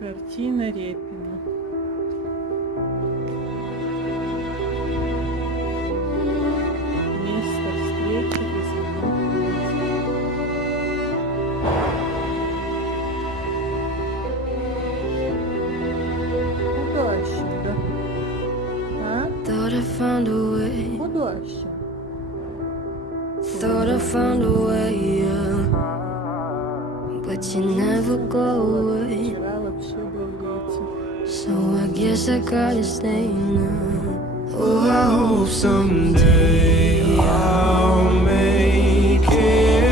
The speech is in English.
Картина Репина. Место встречи и звонок. Художник, да? А? Thought I found a way, Художник. thought I found a way, yeah. But you never go away, Вчера вообще был ветер. so I guess I gotta stay now. Oh, I hope someday I'll make it